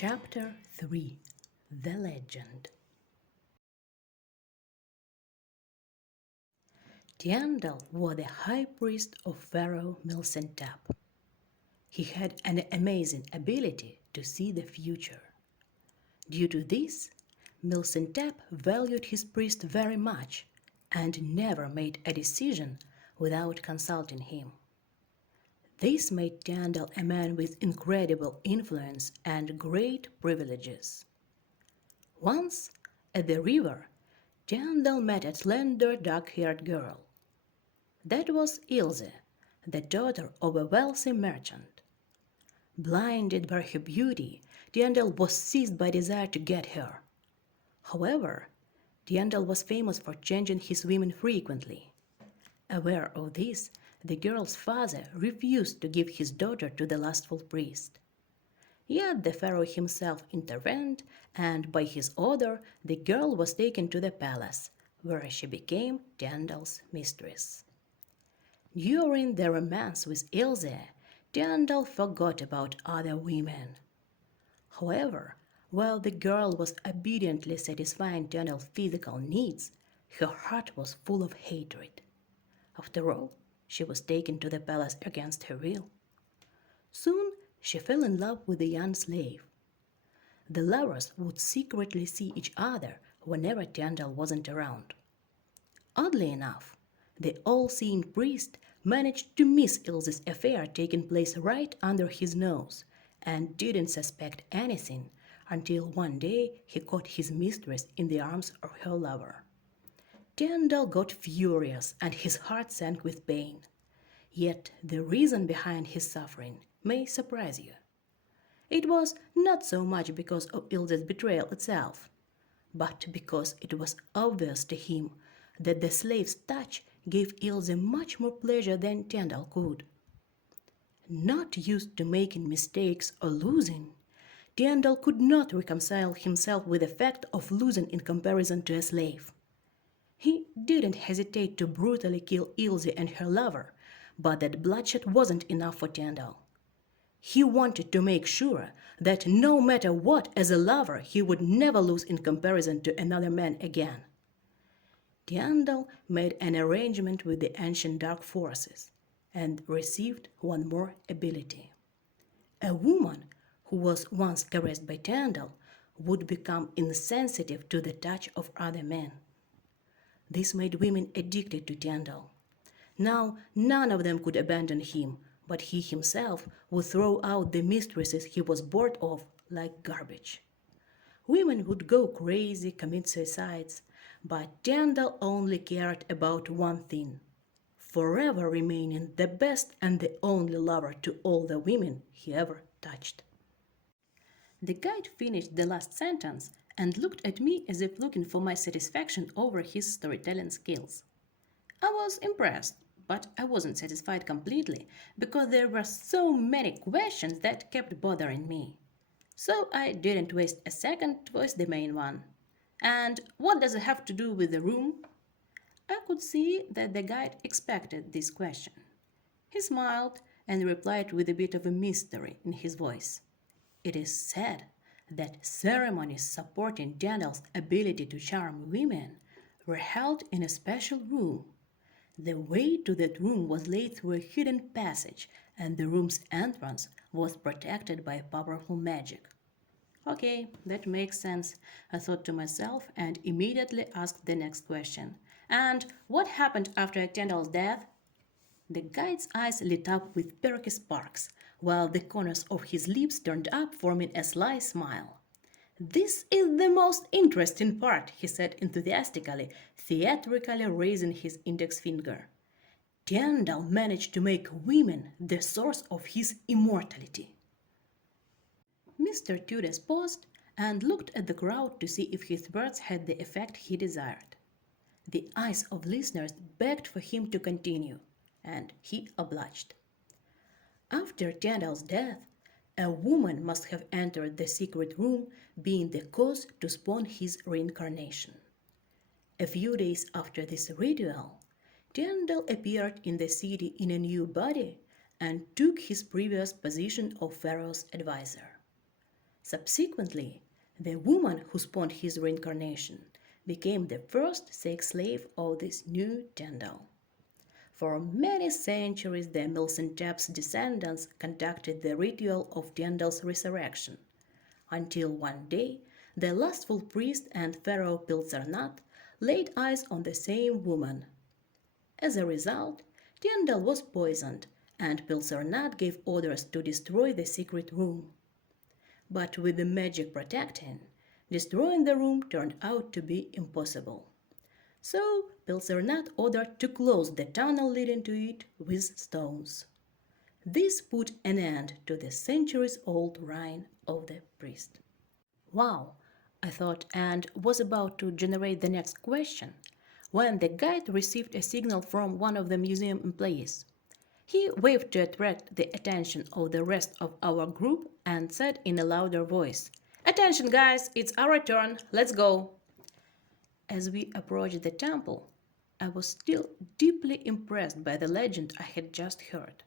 Chapter 3 The Legend. Tyndall was the high priest of Pharaoh Melchizedek. He had an amazing ability to see the future. Due to this, Melchizedek valued his priest very much and never made a decision without consulting him. This made Tyndall a man with incredible influence and great privileges. Once, at the river, Tyndall met a slender, dark-haired girl. That was Ilse, the daughter of a wealthy merchant. Blinded by her beauty, Tyndall was seized by desire to get her. However, Tyndall was famous for changing his women frequently. Aware of this, the girl's father refused to give his daughter to the lustful priest. Yet the pharaoh himself intervened, and by his order the girl was taken to the palace, where she became Tyndall's mistress. During the romance with Ilse, Tyndall forgot about other women. However, while the girl was obediently satisfying Tyndall's physical needs, her heart was full of hatred. After all, she was taken to the palace against her will. Soon she fell in love with the young slave. The lovers would secretly see each other whenever Tyndall wasn't around. Oddly enough, the all-seeing priest managed to miss Ilse's affair taking place right under his nose and didn't suspect anything until one day he caught his mistress in the arms of her lover. Tyndall got furious and his heart sank with pain. Yet the reason behind his suffering may surprise you. It was not so much because of Ilse's betrayal itself, but because it was obvious to him that the slave's touch gave Ilse much more pleasure than Tyndall could. Not used to making mistakes or losing, Tyndall could not reconcile himself with the fact of losing in comparison to a slave. He didn't hesitate to brutally kill Ilse and her lover, but that bloodshed wasn't enough for Tyndall. He wanted to make sure that no matter what, as a lover, he would never lose in comparison to another man again. Tyndall made an arrangement with the ancient dark forces and received one more ability. A woman who was once caressed by Tyndall would become insensitive to the touch of other men. This made women addicted to Tyndall. Now, none of them could abandon him, but he himself would throw out the mistresses he was bored of like garbage. Women would go crazy, commit suicides, but Tyndall only cared about one thing: forever remaining the best and the only lover to all the women he ever touched. The guide finished the last sentence and looked at me as if looking for my satisfaction over his storytelling skills. I was impressed, but I wasn't satisfied completely because there were so many questions that kept bothering me. So I didn't waste a second to voice the main one. And what does it have to do with the room? I could see that the guide expected this question. He smiled and replied with a bit of a mystery in his voice. It is said that ceremonies supporting Tyndall's ability to charm women were held in a special room. The way to that room was laid through a hidden passage, and the room's entrance was protected by powerful magic. Okay, that makes sense, I thought to myself and immediately asked the next question. And what happened after Tyndall's death? The guide's eyes lit up with perky sparks, while the corners of his lips turned up, forming a sly smile. "This is the most interesting part," he said enthusiastically, theatrically raising his index finger. "Tyndall managed to make women the source of his immortality." Mr. Tudor paused and looked at the crowd to see if his words had the effect he desired. The eyes of listeners begged for him to continue, and he obliged. After Tyndall's death, a woman must have entered the secret room, being the cause to spawn his reincarnation. A few days after this ritual, Tyndall appeared in the city in a new body and took his previous position of Pharaoh's advisor. Subsequently, the woman who spawned his reincarnation became the first sex slave of this new Tendal. For many centuries, the Milsentap's descendants conducted the ritual of Tendal's resurrection, until one day the lustful priest and pharaoh Pilzernat laid eyes on the same woman. As a result, Tendal was poisoned, and Pilzernat gave orders to destroy the secret room. But with the magic protecting, destroying the room turned out to be impossible. So Pilzernat ordered to close the tunnel leading to it with stones. This put an end to the centuries-old reign of the priest. Wow, I thought, and was about to generate the next question when the guide received a signal from one of the museum employees. He waved to attract the attention of the rest of our group and said in a louder voice, "Attention, guys, it's our turn, let's go." As we approached the temple, I was still deeply impressed by the legend I had just heard.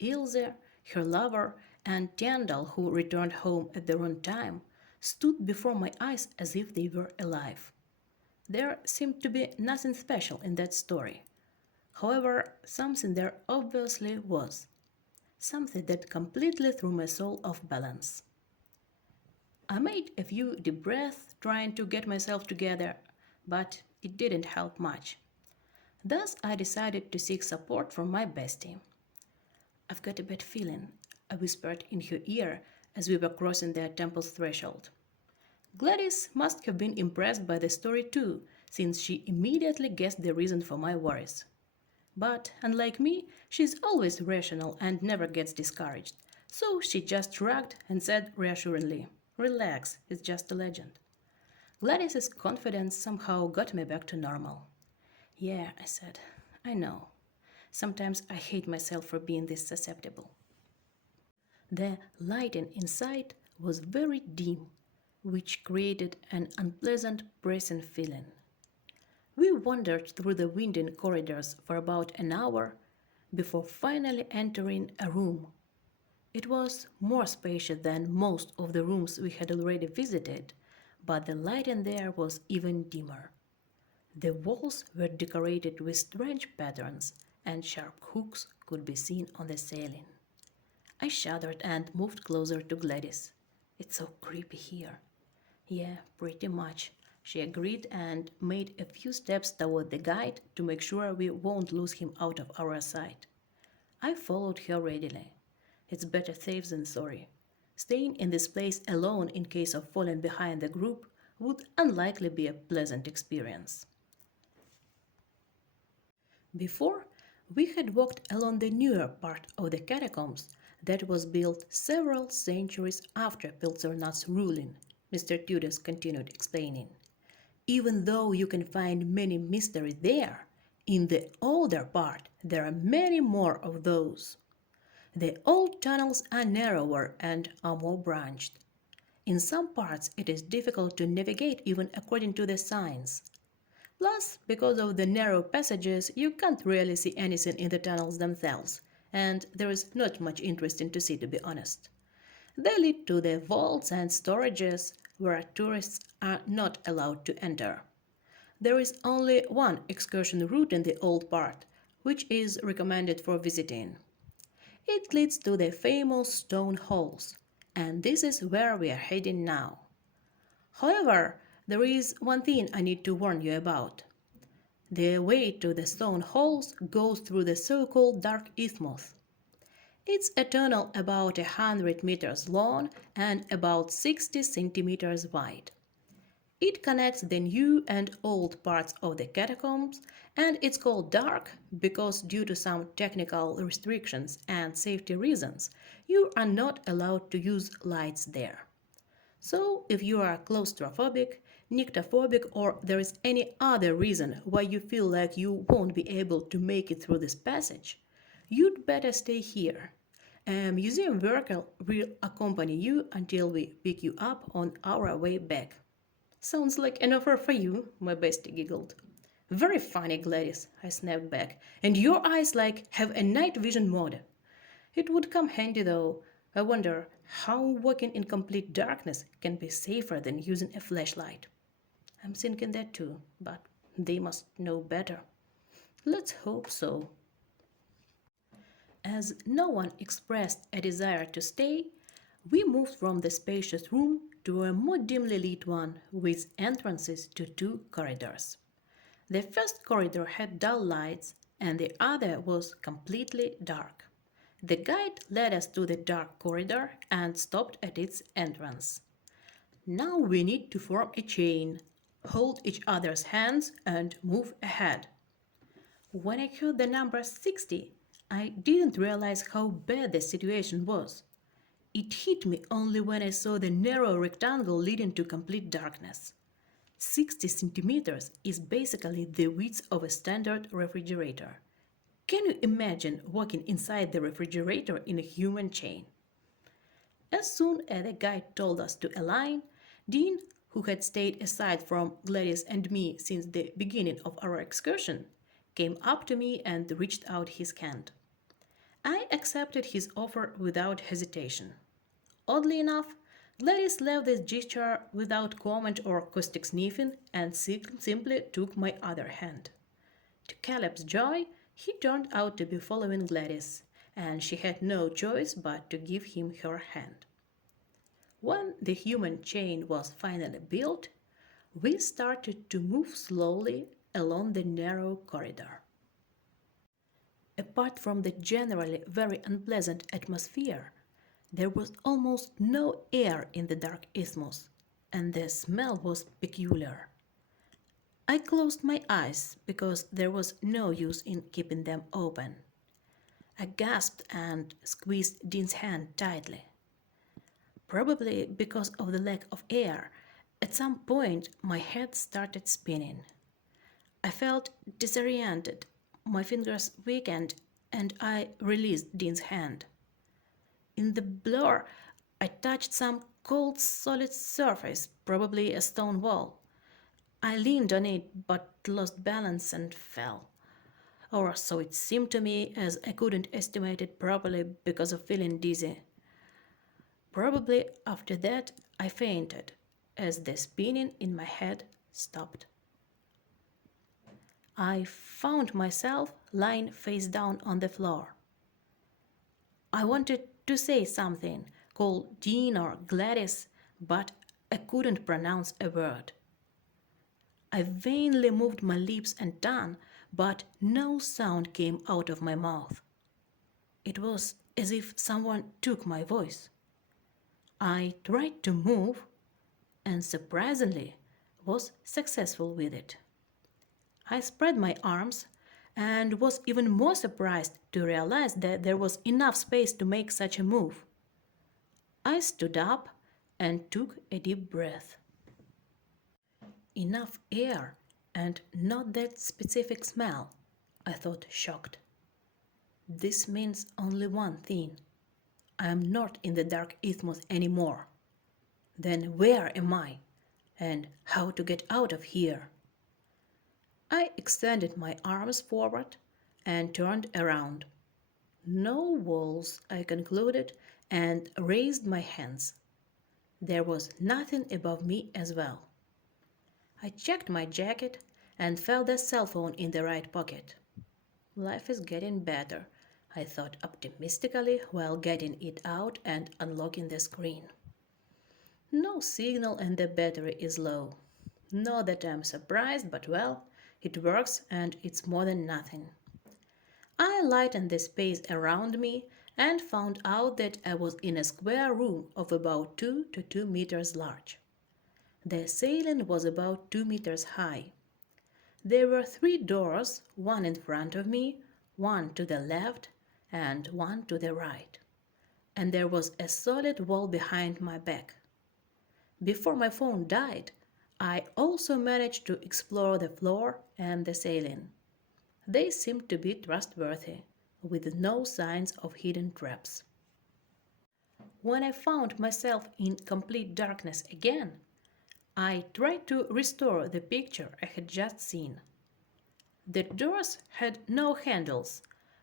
Ilse, her lover, and Tendal, who returned home at the wrong time, stood before my eyes as if they were alive. There seemed to be nothing special in that story. However, something there obviously was. Something that completely threw my soul off balance. I made a few deep breaths trying to get myself together, but it didn't help much. Thus, I decided to seek support from my bestie. "I've got a bad feeling," I whispered in her ear as we were crossing the temple's threshold. Gladys must have been impressed by the story too, since she immediately guessed the reason for my worries. But, unlike me, she's always rational and never gets discouraged, so she just shrugged and said reassuringly, "Relax, it's just a legend." Gladys's confidence somehow got me back to normal. "Yeah," I said, "I know. Sometimes I hate myself for being this susceptible." The lighting inside was very dim, which created an unpleasant pressing feeling. We wandered through the winding corridors for about an hour before finally entering a room. It was more spacious than most of the rooms we had already visited, but the lighting there was even dimmer. The walls were decorated with strange patterns, and sharp hooks could be seen on the ceiling. I shuddered and moved closer to Gladys. "It's so creepy here." "Yeah, pretty much," she agreed and made a few steps toward the guide to make sure we won't lose him out of our sight. I followed her readily. It's better safe than sorry. Staying in this place alone in case of falling behind the group would unlikely be a pleasant experience. Before, we had walked along the newer part of the catacombs that was built several centuries after Pilzernat's ruling, Mr. Tudors continued explaining. "Even though you can find many mysteries there, in the older part there are many more of those. The old tunnels are narrower and are more branched. In some parts it is difficult to navigate even according to the signs. Plus, because of the narrow passages, you can't really see anything in the tunnels themselves, and there is not much interesting to see, to be honest. They lead to the vaults and storages where tourists are not allowed to enter. There is only one excursion route in the old part, which is recommended for visiting. It leads to the famous stone halls, and this is where we are heading now. However, there is one thing I need to warn you about. The way to the stone halls goes through the so-called Dark Isthmus. It's a tunnel about 100 meters long and about 60 centimeters wide. It connects the new and old parts of the catacombs, and it's called dark because, due to some technical restrictions and safety reasons, you are not allowed to use lights there. So, if you are claustrophobic, nyctophobic, or there is any other reason why you feel like you won't be able to make it through this passage, you'd better stay here. A museum worker will accompany you until we pick you up on our way back. Sounds like an offer for you, my bestie giggled. Very funny, Gladys, I snapped back. And your eyes like have a night vision mode. It would come handy though. I wonder, How walking in complete darkness can be safer than using a flashlight? I'm thinking that too, but they must know better. Let's hope so. As no one expressed a desire to stay, we moved from the spacious room to a more dimly lit one with entrances to two corridors. The first corridor had dull lights, and the other was completely dark. The guide led us to the dark corridor and stopped at its entrance. Now we need to form a chain, hold each other's hands, and move ahead. When I heard the number 60, I didn't realize how bad the situation was. It hit me only when I saw the narrow rectangle leading to complete darkness. 60 centimeters is basically the width of a standard refrigerator. Can you imagine walking inside the refrigerator in a human chain? As soon as the guide told us to align, Dean, who had stayed aside from Gladys and me since the beginning of our excursion, came up to me and reached out his hand. I accepted his offer without hesitation. Oddly enough, Gladys left this gesture without comment or caustic sniffing and simply took my other hand. To Caleb's joy, he turned out to be following Gladys, and she had no choice but to give him her hand. When the human chain was finally built, we started to move slowly along the narrow corridor. Apart from the generally very unpleasant atmosphere, there was almost no air in the dark isthmus, and the smell was peculiar. I closed my eyes because there was no use in keeping them open. I gasped and squeezed Dean's hand tightly. Probably because of the lack of air, at some point my head started spinning. I felt disoriented, my fingers weakened, and I released Dean's hand. In the blur, I touched some cold, solid surface, probably a stone wall. I leaned on it but lost balance and fell. Or so it seemed to me, as I couldn't estimate it properly because of feeling dizzy. Probably after that I fainted, as the spinning in my head stopped. I found myself lying face down on the floor. I wanted to say something, call Dean or Gladys, but I couldn't pronounce a word. I vainly moved my lips and tongue, but no sound came out of my mouth. It was as if someone took my voice. I tried to move and surprisingly was successful with it. I spread my arms and was even more surprised to realize that there was enough space to make such a move. I stood up and took a deep breath. Enough air and not that specific smell, I thought, shocked. This means only one thing. I am not in the dark isthmus anymore. Then where am I? And how to get out of here? I extended my arms forward and turned around. No walls, I concluded, and raised my hands. There was nothing above me as well. I checked my jacket and felt the cell phone in the right pocket. Life is getting better, I thought optimistically while getting it out and unlocking the screen. No signal and the battery is low. Not that I'm surprised, but well, it works and it's more than nothing. I lightened the space around me and found out that I was in a square room of about 2 to 2 meters large. The ceiling was about 2 meters high. There were 3 doors, one in front of me, one to the left, and one to the right. And there was a solid wall behind my back. Before my phone died, I also managed to explore the floor and the ceiling. They seemed to be trustworthy, with no signs of hidden traps. When I found myself in complete darkness again, I tried to restore the picture I had just seen. The doors had no handles,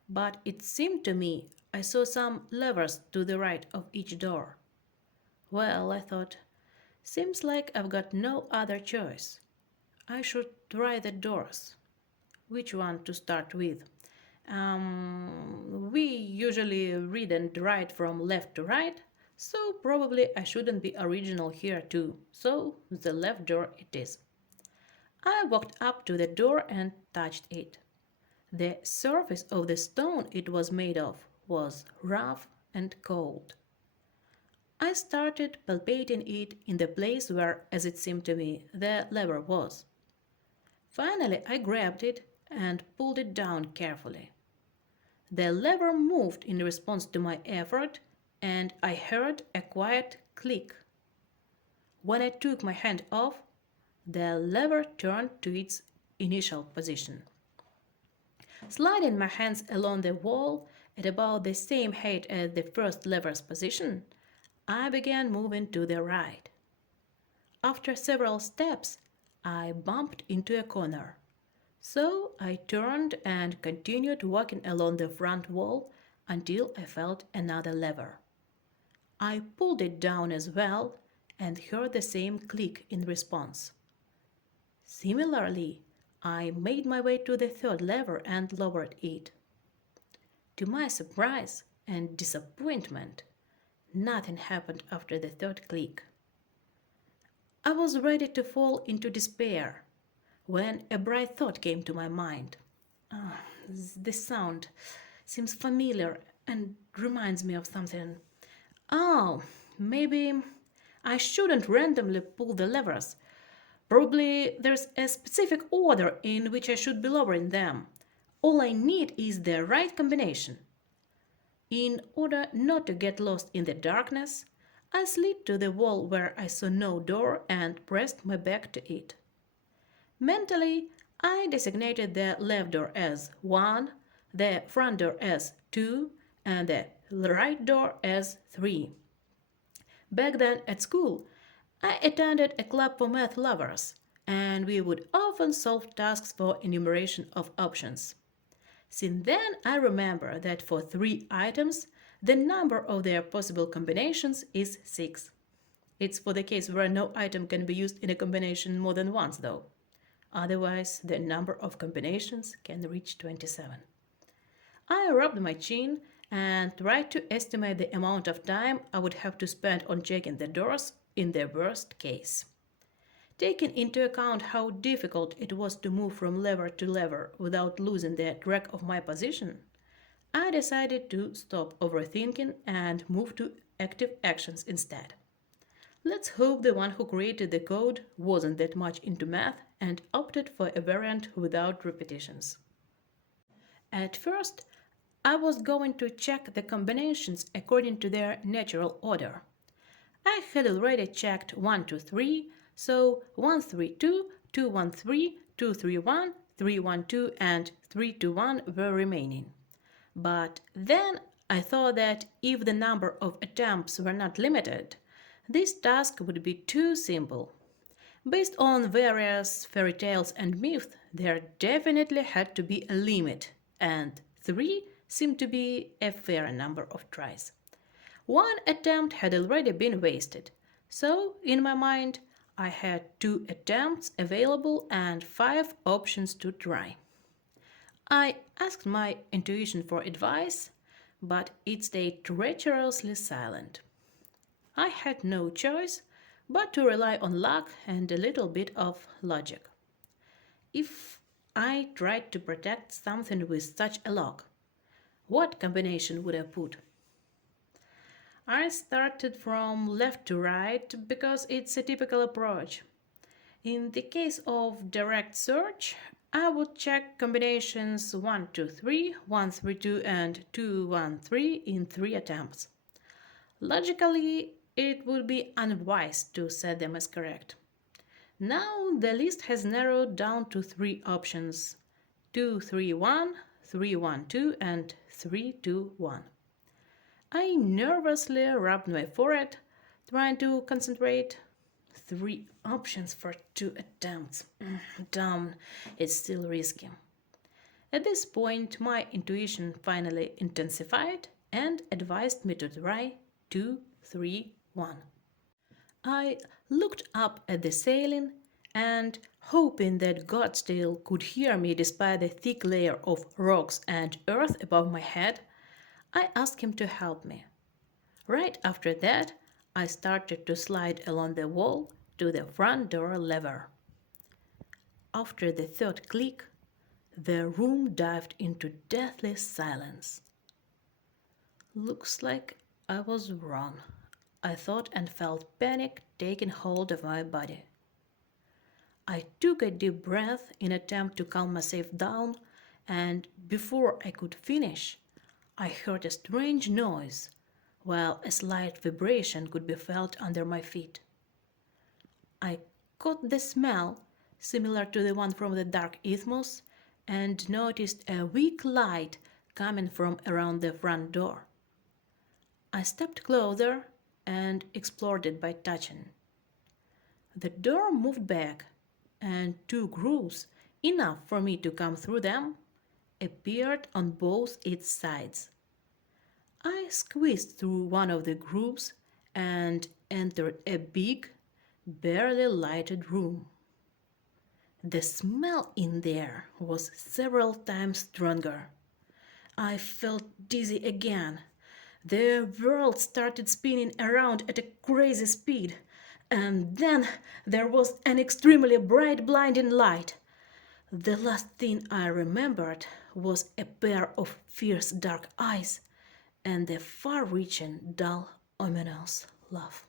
but it seemed to me I saw some levers to the right of each door. Well, I thought, seems like I've got no other choice. I should try the doors. Which one to start with? We usually read and write from left to right, so probably I shouldn't be original here too. So the left door it is. I walked up to the door and touched it. The surface of the stone it was made of was rough and cold. I started palpating it in the place where, as it seemed to me, the lever was. Finally, I grabbed it and pulled it down carefully. The lever moved in response to my effort, and I heard a quiet click. When I took my hand off, the lever turned to its initial position. Sliding my hands along the wall at about the same height as the first lever's position, I began moving to the right. After several steps, I bumped into a corner. So I turned and continued walking along the front wall until I felt another lever. I pulled it down as well and heard the same click in response. Similarly, I made my way to the third lever and lowered it. To my surprise and disappointment, nothing happened after the third click. I was ready to fall into despair when a bright thought came to my mind. Ah, this sound seems familiar and reminds me of something. Oh, maybe I shouldn't randomly pull the levers. Probably there's a specific order in which I should be lowering them. All I need is the right combination. In order not to get lost in the darkness, I slid to the wall where I saw no door and pressed my back to it. Mentally, I designated the left door as 1, the front door as 2, and the right door as 3. Back then at school, I attended a club for math lovers, and we would often solve tasks for enumeration of options. Since then, I remember that for 3 items, the number of their possible combinations is 6. It's for the case where no item can be used in a combination more than once, though. Otherwise, the number of combinations can reach 27. I rubbed my chin and tried to estimate the amount of time I would have to spend on checking the doors in the worst case. Taking into account how difficult it was to move from lever to lever without losing the track of my position, I decided to stop overthinking and move to active actions instead. Let's hope the one who created the code wasn't that much into math and opted for a variant without repetitions. At first, I was going to check the combinations according to their natural order. I had already checked 1, 2, 3, so 1, 3, 2, 2, 1, 3, 2, 3, 1, 3, 1, 2, and 3, 2, 1 were remaining. But then I thought that if the number of attempts were not limited, this task would be too simple. Based on various fairy tales and myths, there definitely had to be a limit, and 3 seemed to be a fair number of tries. One attempt had already been wasted, so in my mind, I had 2 attempts available and 5 options to try. I asked my intuition for advice, but it stayed treacherously silent. I had no choice but to rely on luck and a little bit of logic. If I tried to protect something with such a lock, what combination would I put? I started from left to right because it's a typical approach. In the case of direct search, I would check combinations 1, 2, 3, 1, 3, 2, and 2, 1, 3 in 3 attempts. Logically, it would be unwise to set them as correct. Now the list has narrowed down to 3 options: 2, 3, 1, 3, 1, 2, and 3, 2, 1. I nervously rubbed my forehead, trying to concentrate. 3 options for 2 attempts. Damn, it's still risky. At this point, my intuition finally intensified and advised me to try 2, 3, 1. I looked up at the ceiling and, hoping that God still could hear me despite the thick layer of rocks and earth above my head, I asked him to help me. Right after that, I started to slide along the wall to the front door lever. After the third click, the room dived into deathly silence. Looks like I was wrong, I thought, and felt panic taking hold of my body. I took a deep breath in attempt to calm myself down, and before I could finish, I heard a strange noise, while a slight vibration could be felt under my feet. I caught the smell, similar to the one from the dark isthmus, and noticed a weak light coming from around the front door. I stepped closer and explored it by touching. The door moved back, and two grooves, enough for me to come through them, appeared on both its sides. I squeezed through one of the grooves and entered a big, barely lighted room. The smell in there was several times stronger. I felt dizzy again. The world started spinning around at a crazy speed, and then there was an extremely bright, blinding light. The last thing I remembered was a pair of fierce dark eyes and a far reaching, dull, ominous laugh.